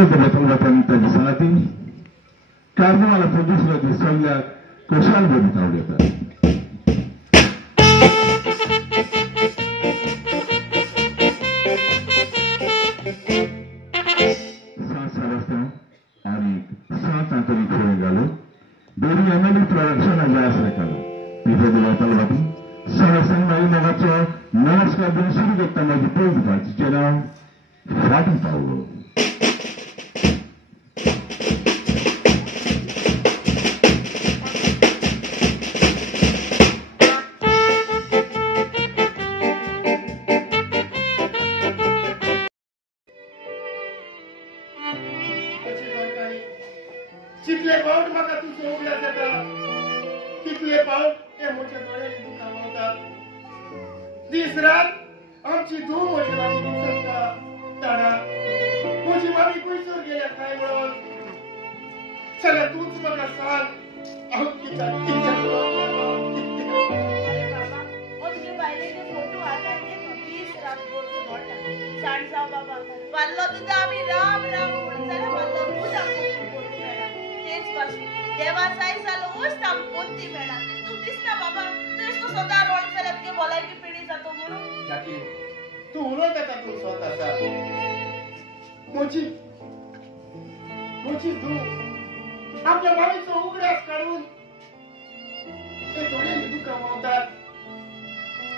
वतन ताची सांगाती कार्निवाला प्रोड्युसर सगळ्याक खुशाल भूमिका उडयतात. आणि 7 तांतरी फुडें घालून दोन्ही एमएलए प्रोडक्शनाचे आसरे काढून तिथे दिला वाटी संग मागीर मोगाचो नमस्कार दिवन सुरू करता माझी पळोवपाक जिचें नांव फाटी पावलो. कितले पावट म्हाका तूं सोगल्यास येता कितले पावट हे म्हज्या दोळ्यांनी तुका मावतात. दीस रात आमची धूव म्हज्या लागीं विसरता ताणा म्हजी मामी खंयसर गेल्या काय म्हणून जाल्यार तूंच म्हाका सांग हांव कित्याक सांड जाव बाबा वाल्लो तुझा आमी राम राम म्हणून जाल्यार वाल्लो तूं देवा साई जालो उस ताम कोणती मेळा तू दिसता बाबा तू इसको सदा रोड जाल्यार तुगे भलायकी पिडी जातो म्हणून जाकी तू उलयत येता तू स्वताचा म्हजी धूव आपल्या मामीचो उगडास काढून ते दोळ्यांनी तुका मावतात.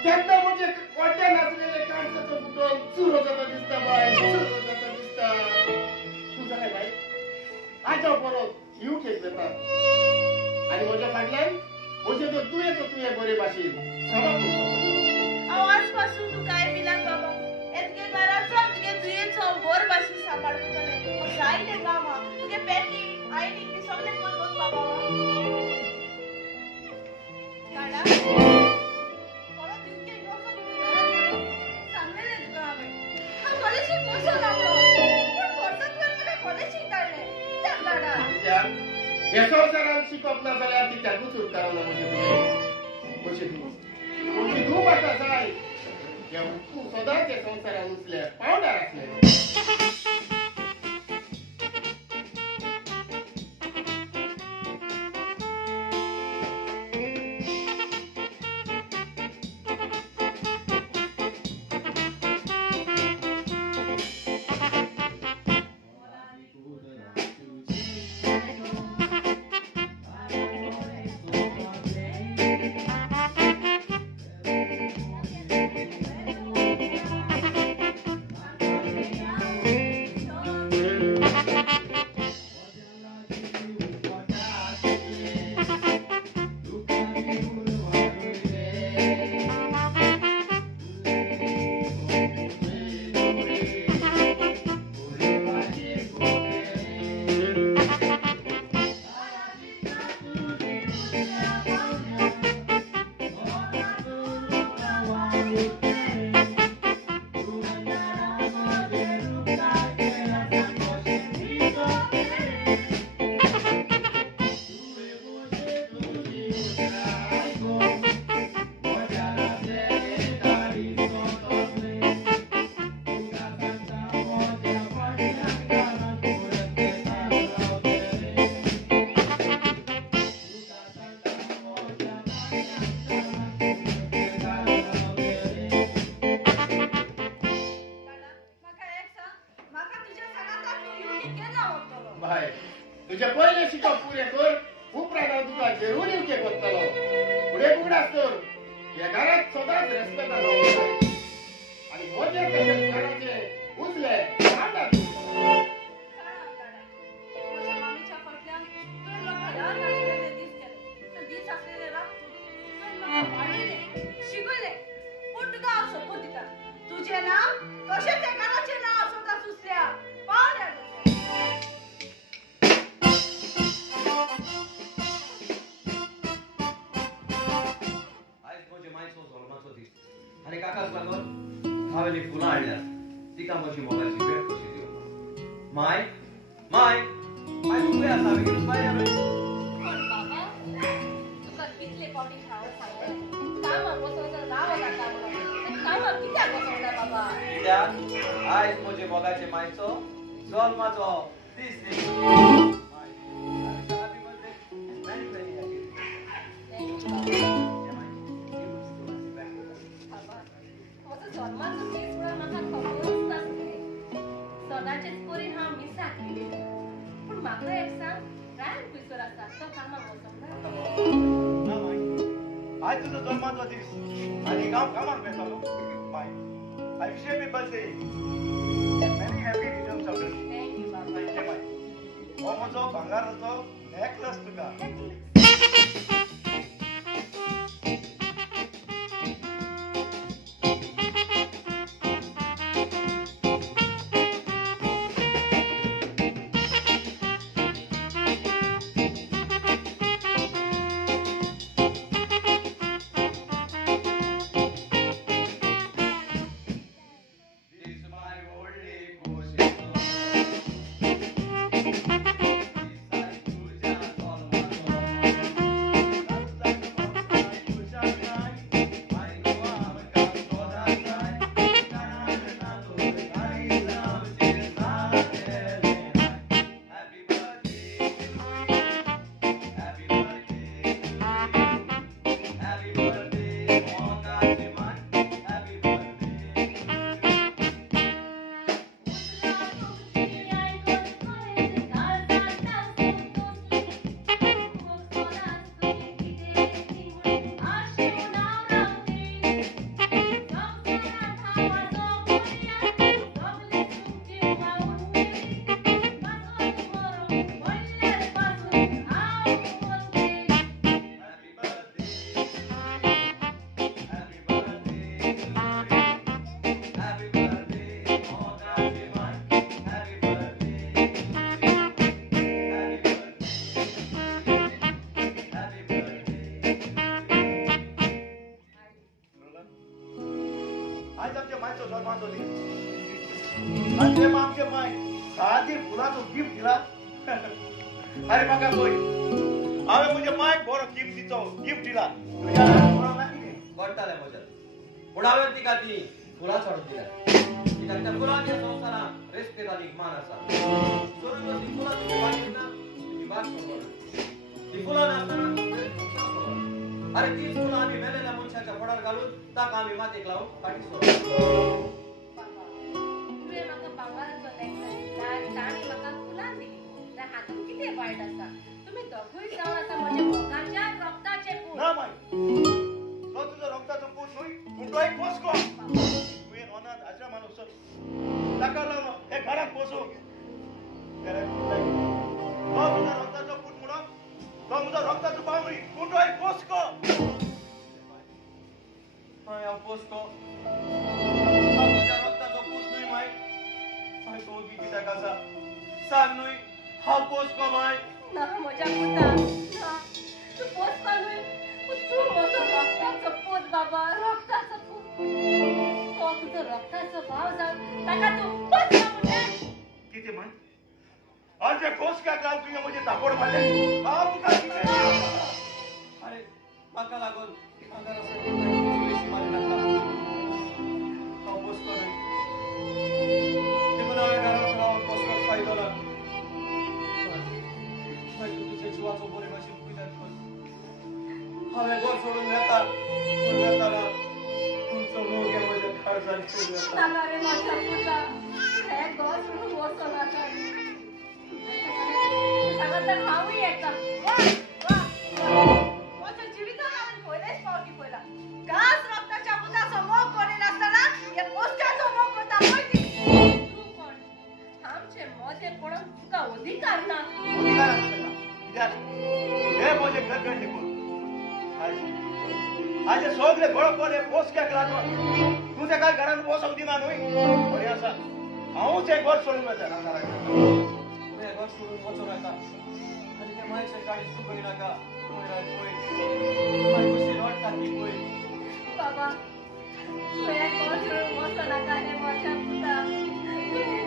केन्ना म्हणजे कोड्यान नाचलेले काणसाचो फुटोन चुरो जाता दिसता बाय चुरो जाता दिसता. तू जाल्यार बाय आजो परत येऊ खेळ जातात आणि म्हज्या फाटल्यान म्हजे तो तुये बरे भाशेन हांव आज पासून तू काय मिलान बाबा एतके घराचो तुगे तुयेचो बोर भाशेन सांबाळटले जायते कामा तुगे पॅकिंग आयनिंग बी सगळें करत बाबा. काडा परत इतके सांगलेले तुका हांवें कॉलेजीक वचून लागलो पूण वर्सांतल्यान म्हाका कॉलेजीक धाडले कित्याक धाडा हे संवसारान शिकप ना जाल्यार ती त्यागूच उरता ना म्हजी धूव आतां जाय तूं सदांच त्या संवसारान उचल्या पावणार आसले. तुझे पहिले शिकप पुरे कर उपरांत हांव तुका जरूर येवचे करतलो. फुडें फुगडास तर ह्या घरांत सदांच रेस्पेक्ट आनी म्हजे तशेंच घराचे उचले मांडा तूं. मामीच्या फाटल्यान तुवें म्हाका ल्हान नाशिल्ले दीस केले दीस आसलेले रात तुवें म्हाका वाडयलें शिकयलें पूण तुका हांव सोपूत दिता तुजें नांव तशेंच त्या घराचें नांव सदांच उचल्या पावड्यार. आणि काकाच लागून हावेली फुलां हाडल्यात तिका म्हजी मोगाची भेट कशी दिवं. माय माय माय तूं खंय आसा बेगीन बाय हांवें बाबा तुका कितले पावटी खावं सांगलें कामाक वचोंक तर राव जाता म्हणून कामाक कित्याक वचोंक जाय बाबा. कित्याक आयज म्हजे मोगाचे मायचो जल्माचो दीस न्ही happy birthday many many happy जन्माचो दीस म्हणून म्हाका खबरच नासली सदांचेच परी हांव मिसाक केली पूण म्हाका एक सांग रायन खुयसर आसा तो कामाक वचोंक ना माय आज तुजो जल्माचो दीस आनी हांव कामाक वेतालो माय I wish you happy birthday many happy returns of the day thank you बाबा थँक्यू माय हो म्हजो भांगाराचो नेकलेस तुका आज आमच्या मायचो जल्माचो दीस आनी ते आमचे माय सादी फुलाचो गिफ्ट दिला अरे म्हाका पळय हांवें म्हज्या मायक बरो किमतीचो गिफ्ट दिला तुज्या बरो ना कितें पडटालें म्हज्या पूण हांवें तिका ती फुलां सोडून दिल्या कित्याक त्या फुलांच्या संवसारांत रेस्पेद आनी मान आसा सोडून ती फुलां तुजी वाटेन ना तुजी वाट सोडून ती फुलां नासतना अरे तीच फुलां आमी मेलेल्या मनशाच्या फडार घालून ताका आमी मातयेक लावन फाटीं सोडटा बाबा तुवें म्हाका भांगाराचो नेकलेस दिला आनी ताणें म्हाका फुलां दिलीं त्या हातूंत कितें वायट आसा तुमी दोगूय जावन आतां म्हज्या मोगाच्या रक्ताचे पूत ना माय तो तुजो रक्ताचो पूत न्हय पूण तो एक पोसको तुवें अनाथ आश्रमान वचून ताका लागून हे घरांत पोसूंक तो तुजो रक्ताचो पूत म्हणून तो म्हजो रक्ताचो भाव न्हय पूण तो एक पोसको हांव पोसको म्हज्या रक्ताचो पूत न्हय माय हांव तो कित्याक आसा सांग न्हय हांव पोसको माय ना म्हज्या पुता ना तूं पोसको न्हय पूण तूं म्हजो रक्ताचो पूत बाबा रक्ताचो पूत तो तुजो रक्ताचो भाव जावन ताका तूं पोसको म्हणटा कितें माय आज जे पोसक्याक लागून तुवें म्हजें धांपड मारलें हांव तुका कितें अरे म्हाका लागून म्हाका वेशी मारी नाका हांव पोसको न्हय देखून हांवें घरांत रावन पोसकोक फायदो ना मागीर तूं तुज्या जिवाचो बरे भाशेन कुयदाद कर हांवें घर सोडून वेता पूण वेताना तुमचो मोग ह्या म्हज्या काळजांत ठेवून वेता नाका रे म्हज्या पुता हे घर सोडून वचो नाका सांगत तर हांवूय येता वा वा म्हज्या जिवितांत हांवें पयलेच फावटी पळयला घास रक्ताच्या पुताचो मोग करिनासतना हे पोसक्याचो मोग करता पळय ती तूं कोण आमचे मोते पळोवन तुका अधिकार ना कित्याक हे म्हजें घरघर देखून आज सगळे बळपण हे पोसक्याक लागून तूं ताका घरांत वचूंक दिना न्हय बरें आसा हांवूच हें घर सोडून वता तुवें घर सोडून वचूं नाका आनी ते मायचे काळीज तूं करिनाका पळय राय पळय माय कशी रडटा ती पळय बाबा तूं हे घर सोडून वचो नाका रे म्हज्या पुता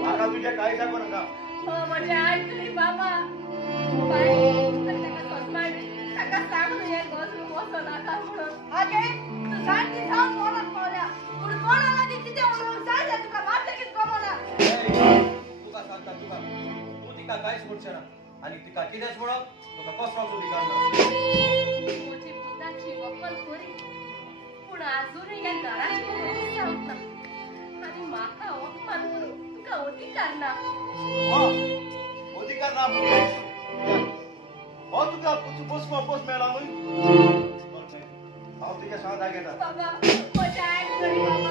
म्हाका तुजें कांय सांगू नाका हो म्हजें आयकली बाबा बाय ताका सोसमाडी ताका सांग न्हू हे घर सोडून वचो नाका म्हणून आगे तूं सारकी जावन मोलाक पावल्या पूण कोण आला ती कितें म्हणून सांग तुका मातशें कितें गमना तूं तुका सांगता तुका तू तिका कांयच म्हणचें ना आनी तिका कितेंच म्हणप तुका कसलोच अधिकार ना मोठी बुद्धाची वकल करी पूण आजूनय ह्या घराची सांगता आनी म्हाका अपमान करूंक तुका अधिकार ना अधिकार ना हो तुका पोस मेळ्ळा न्हय हांव तुका सांगता घेता बाबा म्हज्या आयक करी बाबा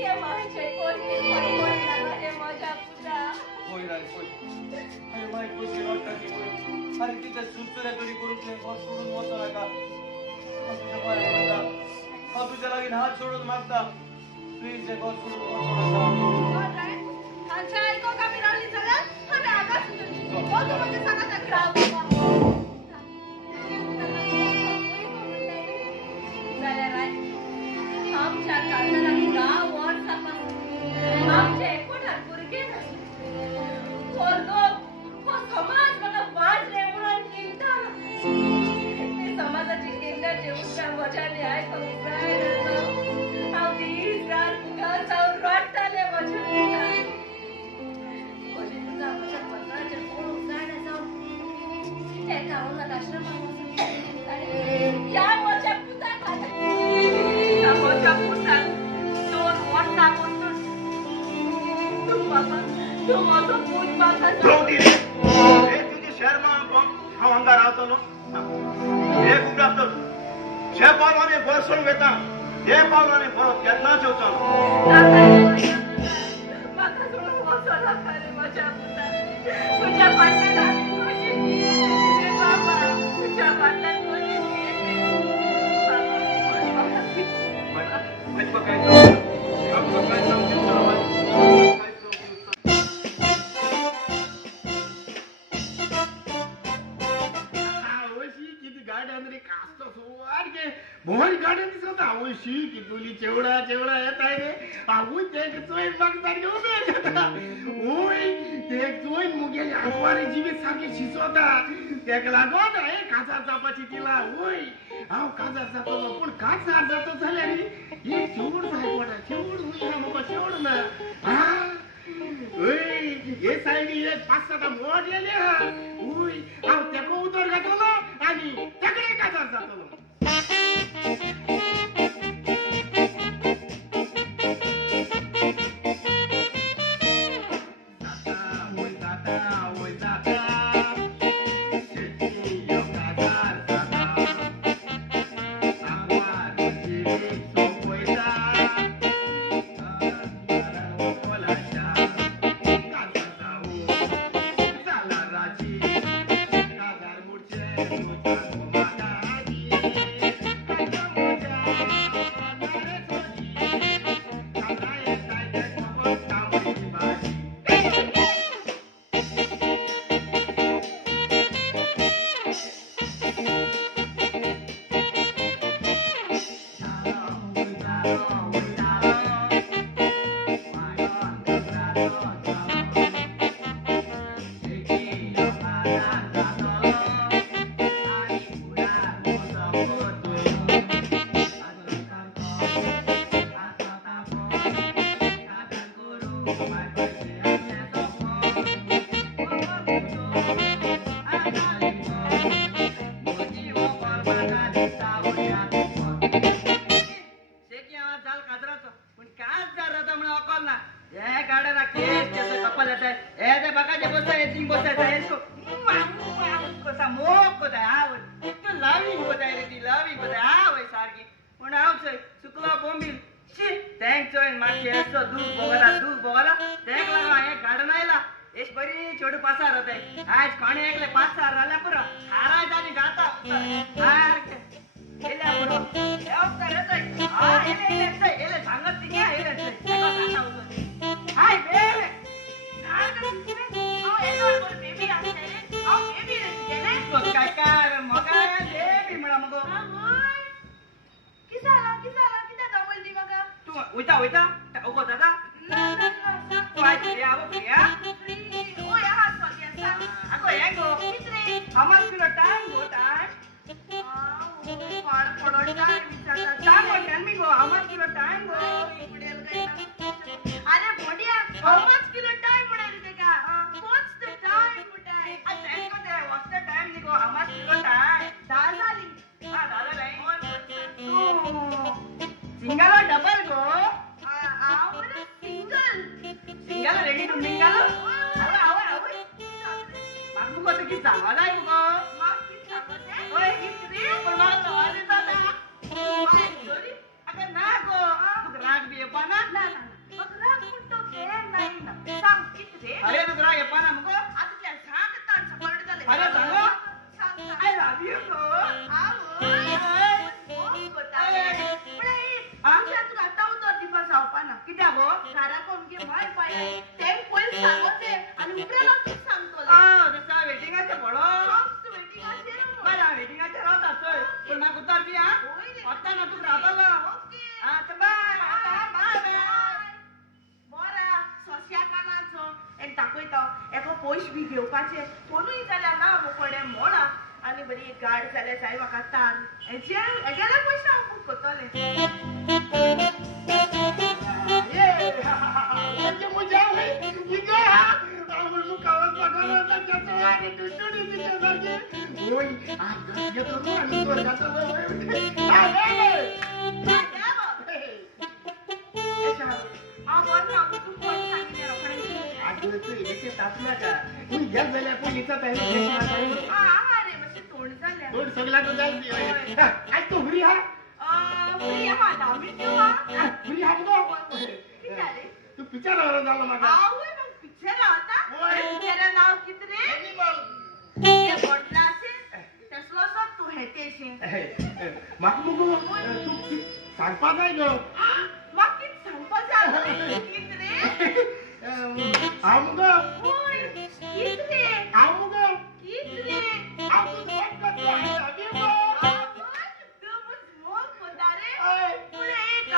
हे माझे कोणी पडपडना हे म्हज्या पुता पळय रे पळय अरे माय कशी वाटता ती पळय अरे तिच्या सुरसुऱ्या तरी करून ते घर सोडून वचो नाका हांव तुज्या लागीं हात सोडून मागता प्लीज हे घर सोडून वचो नाका हांच्या आयकोक आमी रावली जाल्यार आमी आगास सुटली हो तूं म्हज्या सांगात राव बाबा जाल्यार आमच्या काजाराक 10 वर्सांपासून आमचे एकूणात भुरगे नासले हो लोक हो समाज म्हाका वाजले म्हणून किंता ते समाजाची केंद्राचे उतरां म्हज्यानी आयकूंक जाय हांव दीस रात मुखार जावन रडटालें म्हज्या पुताक कशें तुका म्हज्या पत्राचेर पळोवंक जाय जावन तेका हांव नाका आश्रमांत वचून आनी ह्या म्हज्या पुताक ह्या म्हज्या पुताक 2 वर्सां पसून तूं म्हाका तूं म्हजो पूत म्हाका चौथी रे हे तुझी शहर हांव हांगा रावतलो हे खूब रावतलो जे पावलांनी घर सोडून वयता हे पावलांनी परत केन्नाच येवचो म्हाका सोडून वचो नाका रे म्हज्या पुताक तुज्या फाटल्यान आमी कोणी रे बाबा तुज्या फाटल्यान कोणी तुका काय सांगू काय सांगू मोहन गार्डन दिसत आवशी की तुली चेवडा येताय रे आवूय ते चोयन मागता रे ओय ते चोयन मुगेली आंकवारी जिवीत सारखी शिसोता तेका लागोन हे काजार जावपाची तिला ओय हांव काजार जातलो पूण काजार जातो जाल्यार एक चेवड जाय पडा चेवड उरना म्हाका चेवड ना ओय हे सायडी एक 5-7 मोड येले हा ओय हांव तेका उदर घातलो आनी तेकडे काजार जातलो अरे Bodia, how much kilo time म्हणाली ते का? किती सांगा जाय मुगो म्हाका कितें सांगोते ओय कित रे पण म्हाका सवाल जाता सॉरी अगं ना गो तुका राग बी येपाना ना ना म्हाका राग म्हणटा केन्ना येना सांग कितें रे अरे तुका राग येपाना मुगो आतां सांग तांचा बर्ड जाले अरे सांगो सांग आय लव यू गो तुका आतां उतर दिवपाक जावपाना कित्याक गो घरा कोमगे माय पाय तें पयलीं सांगोते आनी उपरांत तुका सांगतले तसा वेटिंगाचे पडो बरं वेटिंगाचे रावता चल पण म्हाका उतर दी हा आत्ता ना तुका रावतलो हा तर बाय बरा सोस्या कानाचो आनी दाखयता एका पयश बी घेवपाचे कोणूय जाल्यार ना मोकळे मोडा आनी बरी गाड जाल्यार जाय म्हाका तान हेगेले पयशे हांव बूक करतलें म्हणजे मजा आहे इगे आपण मुखावर पगार त्याचा आणि टुटुडी तिच्यासारखे होय आज येतो ना आणि तो जातो हांव बरें हांव तूं कोण सांगिल्लें रोखडें आज तू इथे तासला का तू या झाल्या पण इथं काय रे मातशें तोंड जालें दोन सगळा तो जाईल आज तू फ्री हा फ्री आहा 10 मिनिट हा फ्री हा गो कितें जालें तू पिक्चरावर झाला माझा आवय मग पिक्चर रावता पिक्चराचें नांव कितें रे एनिमल तें बॉटलाचें तेसलो असो तूं हेतेशें म्हाका मुगो तू सांगपा जाय गो म्हाका कितें सांगपाक जाय कितें रे हांव मुगो ओय कितें रे हांव मुगो कितें रे हांव तुका करता तूं मुझ मोग कोता रे पुढे एक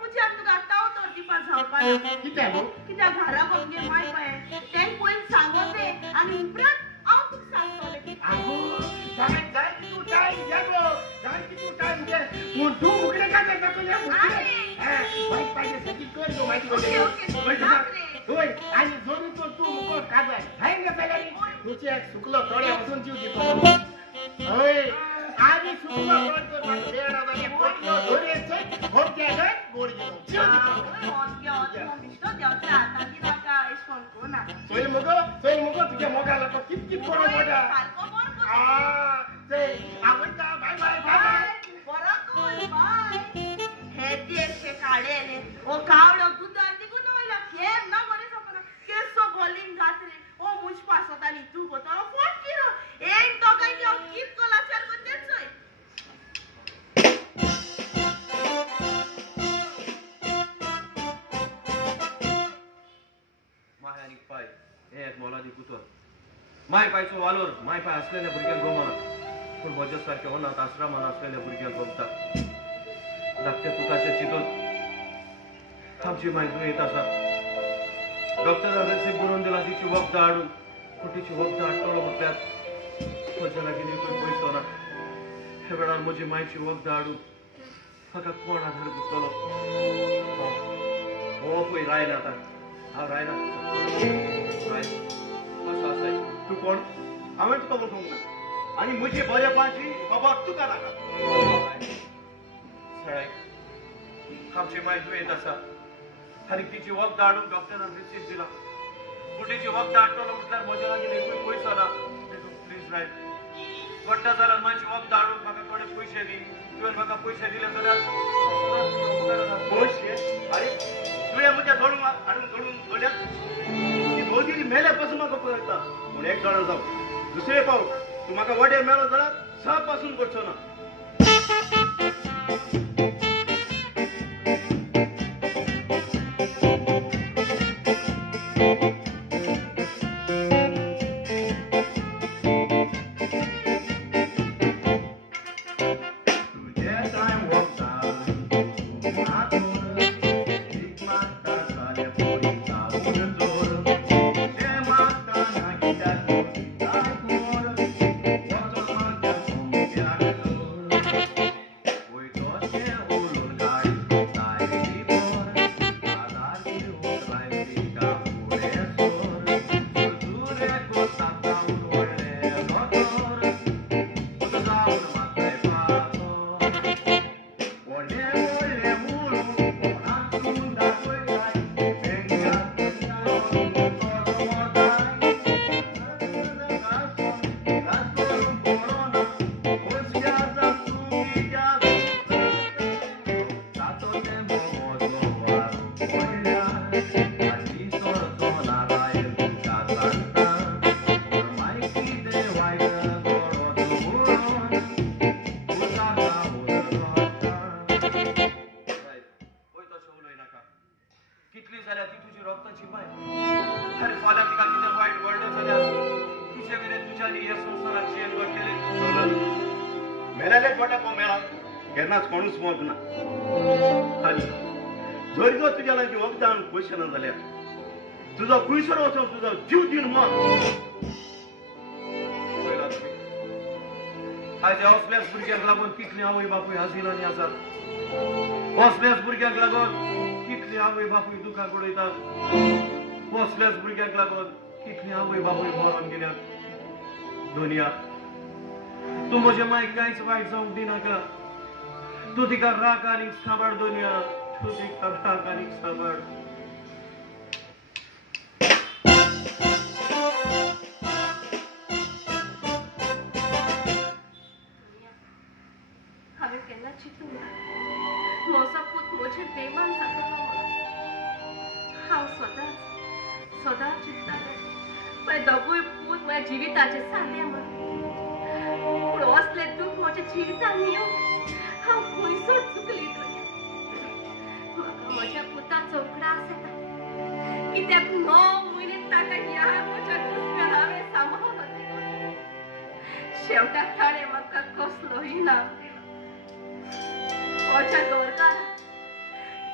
पुजान तुका आतां उतर दिवपाक जावपाना कित्याक गो कित्याक घरा कोमगे माय पाय तें पयलीं सांगोते आनी उपरांत हांव तुका सांगतलें आगो जाय तू टायम घे गो जाय तू टायम घे पूण तू उकडे काय करता तुझ्या वाईट पाहिजे सगळी कर गो माहिती होय आणि जोरी तो तू मुको काजाय हाय गे सगळ्यांनी तुझे सुकलो थोड्या वसून जीव दितो होय आधी सुकलो थोडं मात्र देडा जागे पोटलो धोरे चय गोड घे गे गोड घे जीव दितो मिस्टर देवचा आतांची नाका एश कोण कोना सोय मुगो तुझ्या मोगाला तो कितकी पोरो मोठा सारको बरो ते आवडता बाय बाय बाय बरो कोण बाय हे देशे काढेले ओ कावडो दुधान निघून वयला केम ना बरे सपना केसो बॉलिंग घात रे ओ मुझ पासत आनी तू गोतो फोन किरो एक दोगांय घेवन कित कोलाचार करतेच माय आणि पाय हे एक मोलादी कुतर माय पायचो वालोर माय पाय असलेल्या भुरग्यांक गमना पूण म्हज्या सारख्या अनाथ आश्रमान असलेल्या भुरग्यांक गमता धाकट्या पुताच्या चितून आमची माय दुयेत आसा डॉक्टरान रेसिप्ट बरोवन दिला तिची वखदां हाडून पूण तिची वखदां हाडटलो म्हटल्यार म्हज्या लागीं एकूय पयसो ना हे वेळार म्हजी मायची वखदां हाडून म्हाका कोण आधार दितलो हो पळय रायना आतां हांव रायना राय कसो आसाय तू कोण हांवें तुका वळखूंक ना आनी म्हजी बरेपणाची खबर तुका नाका सळाय आमची माय दुयेत आसा आनी तिची वखदां हाडून डॉक्टरान रिसिप्ट दिला पूण तिची वखदां हाडटलो म्हटल्यार म्हज्या लागीं एकूय पयसो ना देखून प्लीज राय पडटा जाल्यार मातशी वखदां हाडून म्हाका थोडे पयशे दी तुवें म्हाका पयशे दिले जाल्यार पयशे अरे तुवें म्हज्या घडून हाडून घडून घडयात भोवती मेल्या पासून म्हाका पळयता पूण एक जाणा जावं दुसरे पावट तूं म्हाका वडेर मेलो जाल्यार स पासून करचो ना केन्नाच कोणूच मोग ना आनी जरी जर तुज्या लागीं वखदां पयशे ना जाल्यार तुजो कुयसर वचून तुजो जीव दिवन मोग आज असल्याच भुरग्यांक लागून कितले आवय बापूय हाजिलांनी आसात असल्याच भुरग्यांक लागून कितले आवय बापूय दुखाक उडयतात असल्याच भुरग्यांक लागून कितले आवय बापूय मरून गेल्यात दुनिया तू म्हजे मायक कांयच वायट जावंक दिनाका तू तिका राख आनीक सांबाळ दुनिया तू तिका राख आनीक सांबाळ हांवें केन्ना चिंतूंक ना म्हजो पूत म्हजेर बेमान जातलो म्हणून हांव सदांच चिंततालें म्हजे दोगूय पूत म्हज्या जिविताचे सांगले म्हणून पूण असले दूख म्हज्या जिवितान येवन हांव खंयसर चुकली म्हाका म्हज्या पुताचो उगडास येता कित्याक 9 म्हयने ताका ह्या म्हज्या कुसक्यान हांवें सांबाळलो शेवटाक ताणें म्हाका कसलो इनाम म्हज्या गोरकार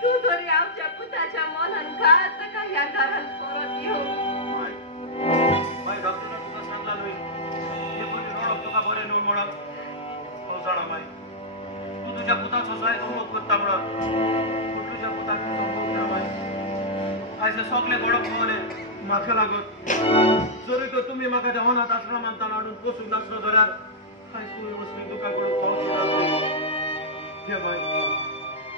तू तरी आमच्या पुताच्या मनान घाल ताका ह्या घरांत परत येवं माय डॉक्टरान तुका सांगला न्हय हे कोणी रडप तुका बरें न्हू म्हणप तो जाणा माय तू तुज्या पुताचो जाय तो मोग करता म्हणप पूण तुज्या पुताक तुजो मोग ना माय आयज हे सगळे गडप पावले म्हाका लागत जरी तर तुमी म्हाका त्या अनाथ आश्रमांतल्यान हाडून पोसूंक नासलो जाल्यार आयज तुमी वचपी तुका कडेन पावची नासली घे बाय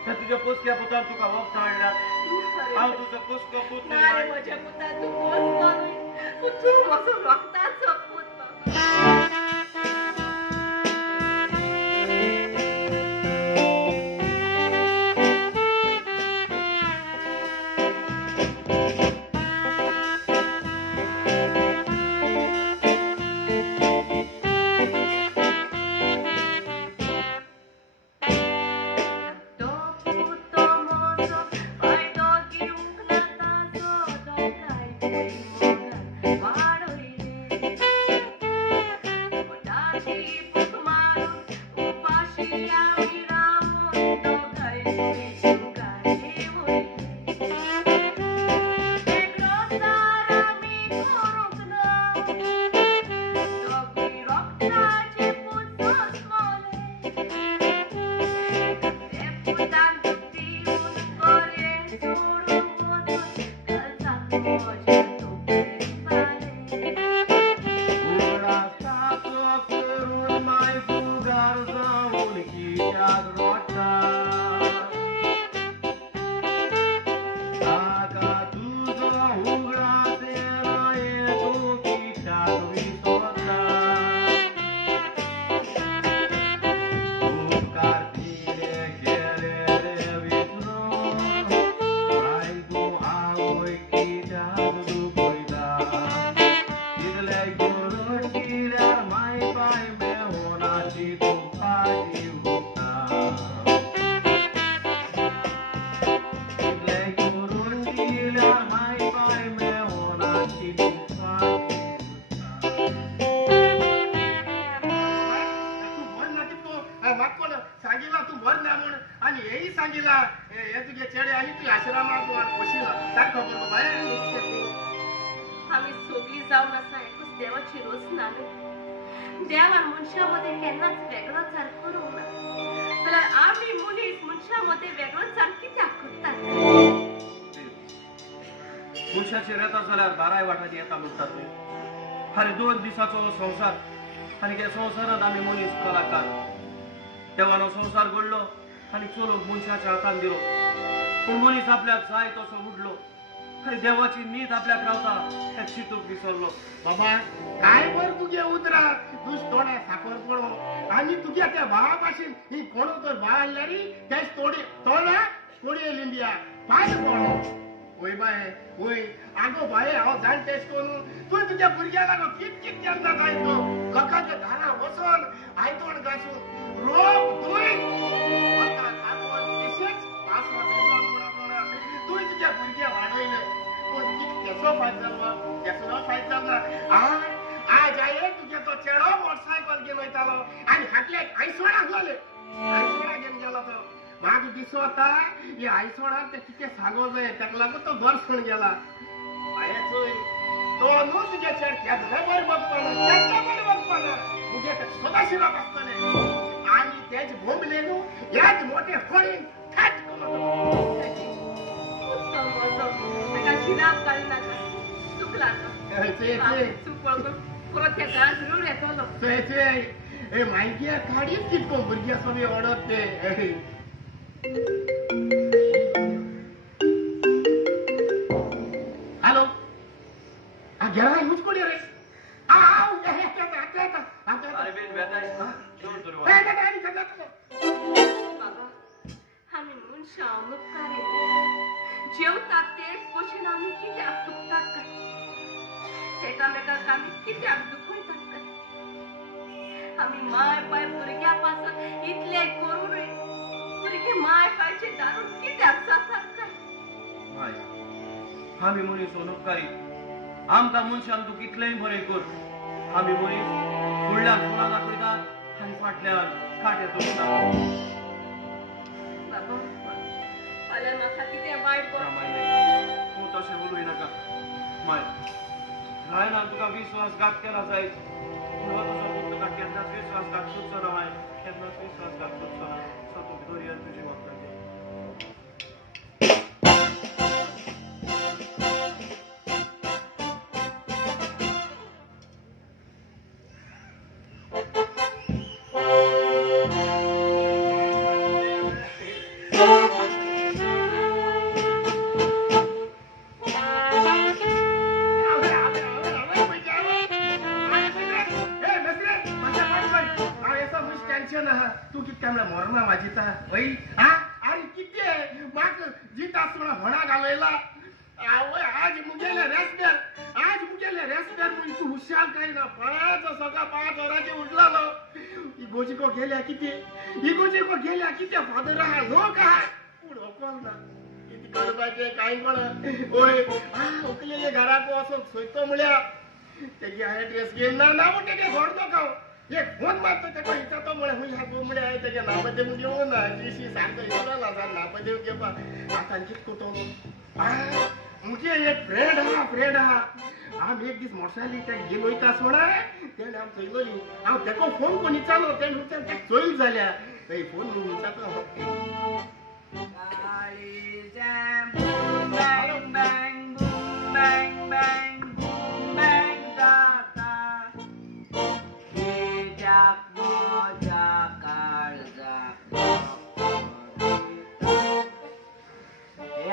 हे तुज्या पोसक्या पुतान तुका वखदां हाडल्यात हांव तुजो पोसको पूत न्हय नारे बाय म्हज्या पुता तू पोसलो न्हय पूण तू म्हजो रक्ताचो पूत आम्ही सोगली जाऊन असा एकूच देवाची रचना देवान मनशामध्ये केन्नाच वेगळोचार करूंक ना जाल्यार आमी मनीस मनशामध्ये वेगळोचार कित्याक करतात मनशाचेर येता जाल्यार बाराय वाटाची येता म्हणटात न्हय आनी 2 दिसाचो संवसार आनी ह्या संवसारांत आमी मनीस कलाकार देवान हो संवसार घडलो आनी चलोवंक मनशाच्या हातान दिलो पूण मनीस आपल्याक जाय तसो उडलो आनी देवाची नीत आपल्याक रावता हें चिंतूंक विसरलो बाबा काय बर तुगे उतरा तुज थोड्या साखर पडो आनी तुगे त्या भावा भाशेन ही कोण तर भाव हाडल्यारी तेच थोड्या कोडये लिंबिया पाय पडो वय बाय वय आगो बाय हांव जाणटेच कोण तूं तुज्या भुरग्या लागून कित केन्ना जायतो लोकांच्या घरा वचून आयतोण घासून रोप तुय तुय तुज्या भुरग्या वाडयले पूण केसो फायद जालो केसो फायद जालो आज आये तुगे तो चेडो मोटरसायकल घेवन वयतालो आनी फाटल्याक आयसोणाक लागले आयसोणाक घेवन दिसो आता हे आयसोडा ते किती सांगो जाय ताका लागून तो दर्शन गेला पायाचोय तो न्हू तुगे चेड केन्ना बरें बगपाना केन्ना बरें बगपाना मुगे ते सदाशिवाक आसतले आनी तेज बोंबले न्हू हेच मोठे फळीन थट करून शिराप काढनाका चुकला चूक परत त्या घरात जरूर येतलो ए माहिती काडीच कितको भुरग्या सगळे ओडत ते हॅलो गेला यूज कोणी रे अरे बेन बेताय जोर तोर बाबा आम्ही म्हणून शामकार जेवतात तेच भशेन आमी कित्याक दुखतात काय एकामेकाक आमी कित्याक दुखयतात काय आमी माय पाय भुरग्या पासून इतले करून भुरगे माय पायचे दारून कित्याक जातात काय माय आमी मनीस अनुपकारी आमकां मनशान तूं कितलेंय बरें कर आमी मनीस फुडल्यान फुलां दाखयतात आनी फाटल्यान काटे तोडतात बाबा फाल्यां म्हाका कितें वायट तूं तशें उलोय नाका माय रायनान तुका विश्वासघात केला जायत पूण हो तसो तूं तुका केन्नाच विश्वासघात करचो ना माय केन्नाच विश्वासघात करचो ना सो तूं दर्यान तुजी वापराय तू कितका मोरमा वाजिता वय हा अरे किती म्हाक जिता सोळा होणा घालयला आवय आज मुगेले रेस्पेर तू हुशार काय ना पाच सकाळ 5 वरांचे उठलालो इगोजीको गेल्या किती फादर हा लोक हा पूण ओकोल ना किती करपाचे काय कोण ओय ओकलेले घराको असो सोयतो म्हळ्या तेगे ऍड्रेस घेन ना म्हणून तेगे घोडतो खाव एक फोन मारतो ते पैसा तो म्हणे हुई हाको म्हणे आहे त्याच्या नामदेव घेऊन ना जीशी सांगतो येला जा नामदेव घे बा आता कित कोतो मुझे एक फ्रेंड हा आम एक दिस मोटरसायकल त्या गेलो इता सोडा तेने आम चोयलोली हांव तेको फोन कोणी चालो तेने उचल ते चोयल जाल्या ते फोन म्हणून विचारतो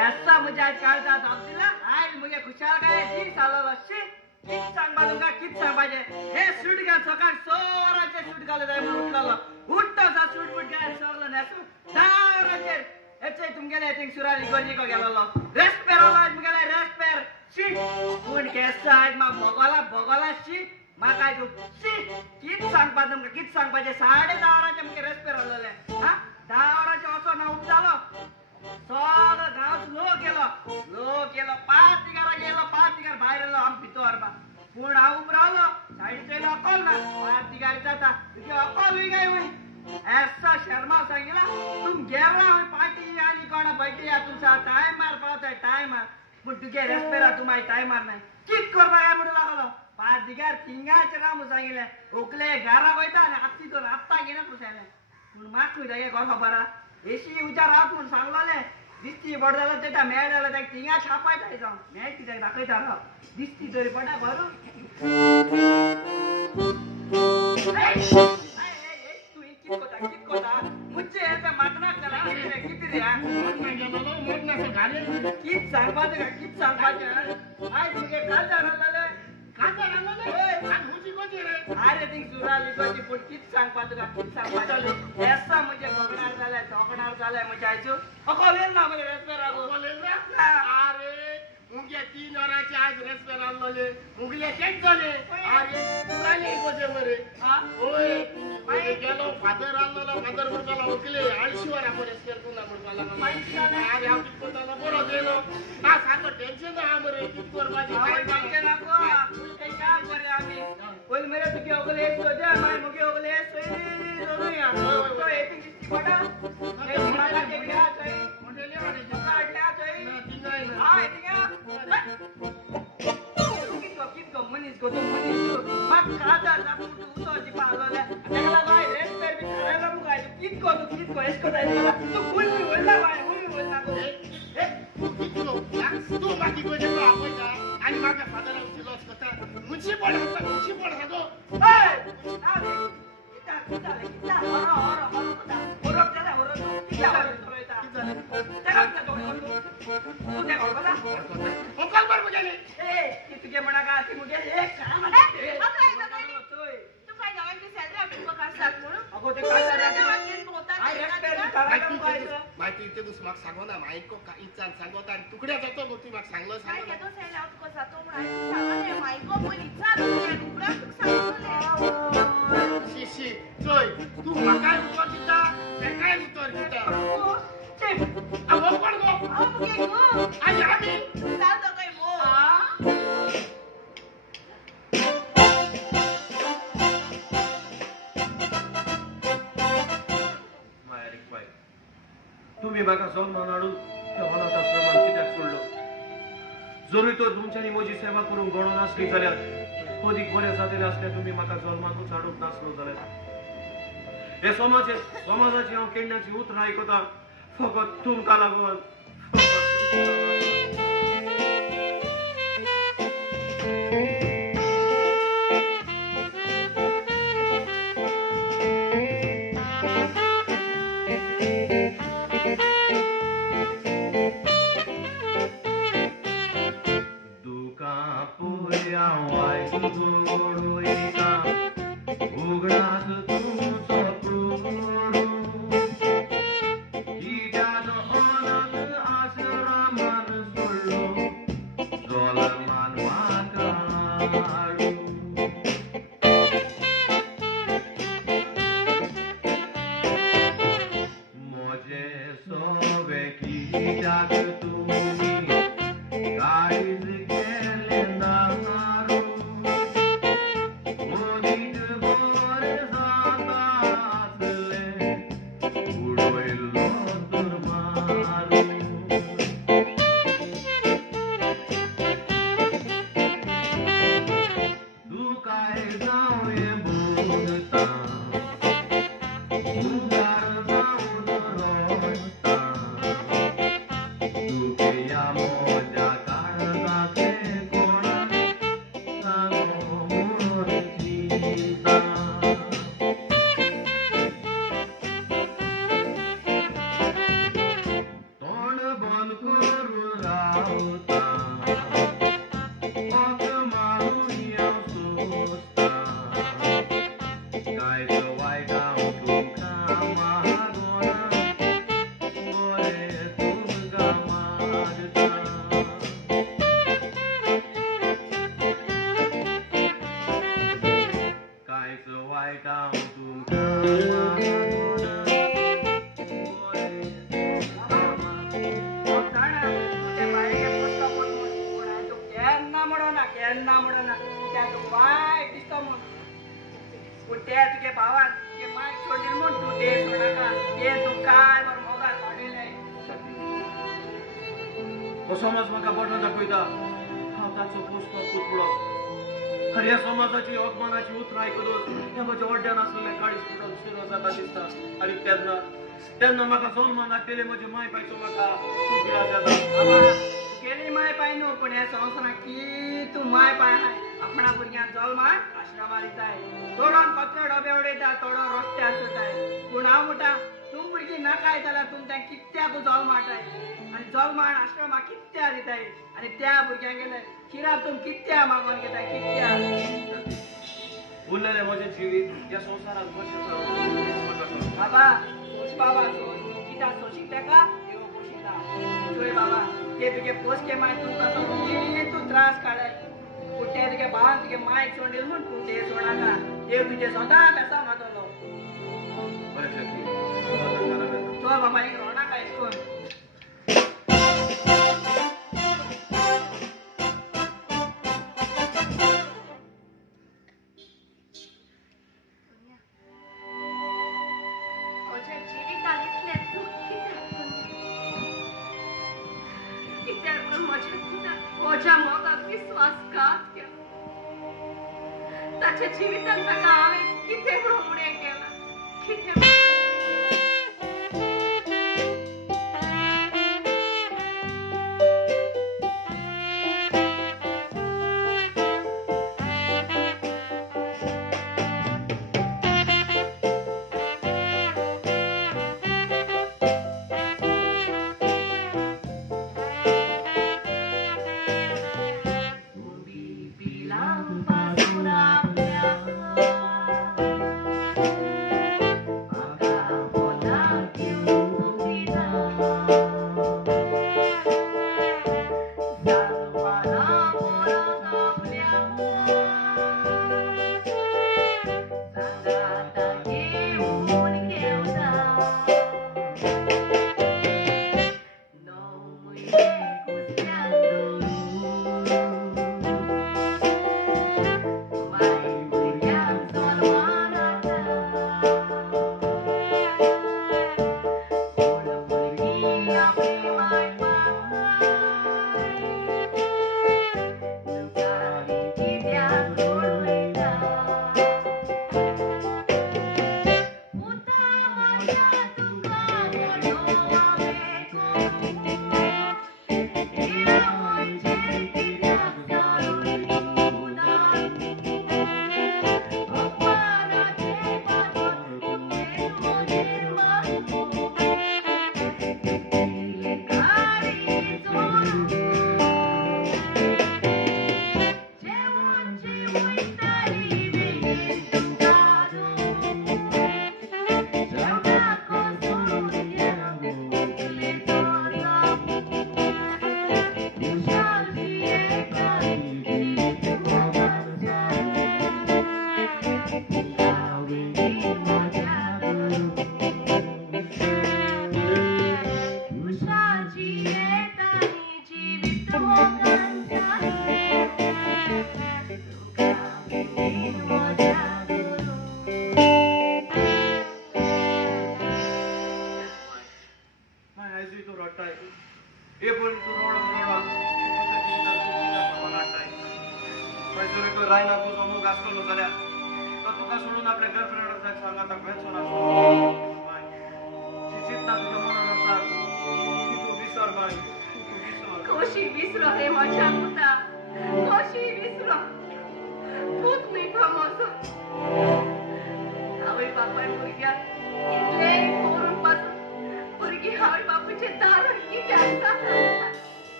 ऐसा मुझे काढता दाखवला आज मुझे खुशाल काय जी साला शी कित सांग बाजूला कित सांग पाहिजे हे सूट घाल सकाळ सोराचे सूट घाल जाय म्हणून उठला उठता सा सूट घाल सोरला नेसू दाराचे एचे तुमगेले थिंग सुराली गोजी को गेलो रेस्पेर आज मुगेले रेस्पेर शी कोण केसा आज मा भगोला शी मा काय तू शी कित सांग पाहिजे कित सांग पाहिजे 10:30 वराचे मुगे रेस्पेर आलेले हा 10 वराचे असो ना उठलो सारा गाव लो गेलो 5 तिगार बाहेर आलो आम पितो अरबा पूण हांव उबरावलो सायडीचेलो अकोल ना 5 तिगार जाता तुगे अकोल हुई गई हुई ऐसा शर्मा सांगिला तुम गेवला हुई पार्टी आनी कोणा बर्थडे आ तुसा टाइम मार पावता टाइम मार पूण तुगे रेस्पेरा तुमाय टाइम मार नाही कित करपा काय म्हणू लागलो 5 तिगार थिंगाचे राम सांगिले ओकले घरा वयता आनी आत्ती तो रात्ता घेना तुसाले पूण माकूय जागे कोण खबर आ एशी उचार रावत म्हणून सांगलोले दिसती बड जालो तेटा मेळ जालो ताका थिंगा छापायता जावं मेळ कित्याक दाखयता राव दिसती तरी पडा बरो तू कित कोता मुझे हे मागना करा किती रे कित सांगपाचे आय तुगे काजा रावले अरे थिंग सुराली गोची पण कित सांगपाचे ऐसा मुझे गगनार जाले चौकनार जाले मुझे आयचो अकोलेन ना मरे रेस्पेर आगो अरे मुगे 3 वरांचे आज रेस्पेर आलोले मुगले केक जाले अरे तुलाले गोजे मरे ओय गेलो फादर आलोला फादर म्हणताला ओकले 80 वरा मरे रेस्पेर कोणा म्हणताला अरे हांव कित कोताला बरो देलो आ साको टेन्शन ना मरे कित करपाची काय टेन्शन नको काय काम करे आम्ही बोल मेरे तुगे ओकले सोजा माय मुगे ओकले सोई सोया तो एथिंग बड़ा ये बड़ा के क्या चाहिए मोठेली वाली बड़ा क्या चाहिए ती नाही ना. हां इतका कित मनीस को तो मनीस मग खाता जातो तू उतरची पालवल्या त्याला काय रेट पेर बी करायला मग काय कित को इसको जायला तू फुल मी बोलला बाय फुल मी बोलला गो तू बाकी कोणी आपण का आणि माझ्या फादरला उचलच करता मुची पड हागो ए आले किता हरो त्याला किता त्याला तू त्या घरला ओकल बर गेले ए की तुझे मना का ती मुगे एक काम आहे तू काय नवीन दिसायला आपण बघ असतात म्हणून अगो ते काय तुझ्या वाक्यात बोलतात आय ते रेट का पेर करायला माहिती इथे दुस माग सांगो ना माहिती को इचान सांगो आणि तुकड्या जातो गोटी माग सांगलो काय सांगो घेतो सायला आउट को जातो म्हणून सांगा मायको पण इच्छा तुझ्या डुबरा तू सांगतो शिशी जोय तू माकाय उतर दिता ते काय उतर दिता अहो कोण गो ओके गो आणि आम्ही जातो काय मो तुम्ही बघा सलमान हाडू त्या अनाथ आश्रमात कित्याक सोडलो जरी तो तुमच्यानी म्हजी सेवा करून गणो नासली जाल्यार कधीक बरे जातले असले तुम्ही म्हाका सलमानूच हाडूंक नासलो जाल्यार हे समाजाची हांव केन्नाची उतर आयकता फकत तुमकां लागून समाज म्हाका बटना दाखयता हांव ताचो पोसतो पुतळो खऱ्या समाजाची अपमानाची उतर आयकून हे म्हज्या वड्ड्यान आसलेले काळीज फुटोन शिरो जाता दिसता आनी तेन्ना म्हाका सलमान दाखयले म्हजे माय पायचो म्हाका खूब विराज येता केली माय पाय न्हू पूण हे संवसाराक की तू माय पाय हाय आपणा भुरग्यांक जल्माक आश्रमां दिताय तोडोन कचरो डबे उडयता तोडोन रस्त्यार सुटाय पूण हांव म्हणटा तूं भुरगीं नाकाय जाल्यार तुम त्या कित्याक जल्माटाय आनी जल्माण आश्रमाक कित्या दिताय आनी त्या भुरग्यांक गेले चिराब तुम कित्या मागोन घेताय कित्या उरलेले म्हजे जिवीत ह्या संवसारांत कशें बाबा सोच बाबा सोच कित्याक सोशीक तेका देव पोशिता चोय बाबा ते तुगे पोसके माय तूं कसो तूं त्रास काडाय पूण ते तुगे भावान तुगे मायक सोडील म्हूण तूं ते सोडाना देव तुजे सदां बेसा मातलो चल बाबा एक रोडा काय कोण म्हज्या जिवितांत पुताच्या जिवितांत ताका हांवें कितें म्हणून उणें केलां कितें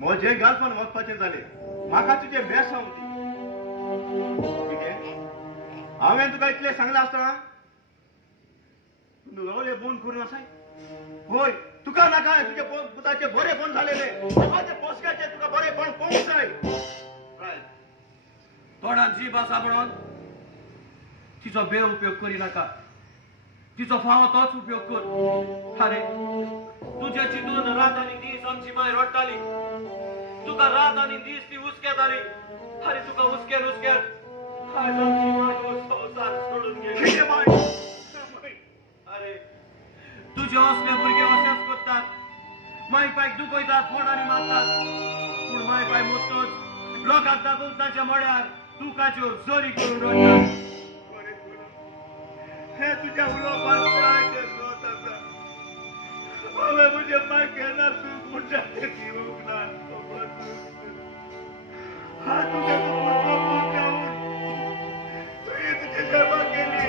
म्हजे गर्लफ्रेंड वचपाचें जालें म्हाका तुजें बेस उरती हांवें तुका इतलें सांगलां आसतना तुवें बोन करून आसाय होय तुका नाका तुजे पुताचे बरेपण जालेले ते पोसक्याचे तुका बरेपण पळोवंक जाय तोंडात जीभ आसा म्हणून तिचो बेउपयोग करी नाका तिचो फावो तोच उपयोग कर अरे तुझ्या चिंतून रात आनी दीस आमची माय रडटाली तुका रात आनी दीस ती हुस्क्यात आली अरे तुका हुस्केर हुस्केर आज आमची माय संसार सोडून गेली अरे तुझे असले भुरगे अशेंच करतात माय पायक दुखयतात फोडांनी मारतात पूण माय पाय मोत्तोच लोकांक दाखोवंक ताच्या मड्यार तुकाच्यो जोरी करून रडतात हे तुझ्या उलोवपाक काय ते सोत आसा हांवें म्हजे माय केन्ना तूं म्हणटा तें दिवंक ना हा तुज्या पळोवंक जावन तुवें तुजी सेवा केली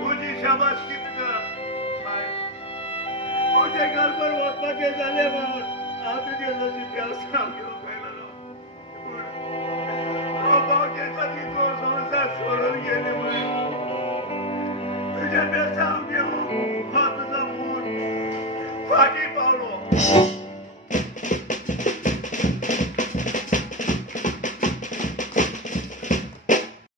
तुजी शाबासकी तुका माय म्हजे घरभर वचपाचें जालें म्हूण हांव तुजे नशिब्याक सांग घेऊ पहिला भावच्यासाठी तो संसार सोडून गेले तुझ्या पेक्षा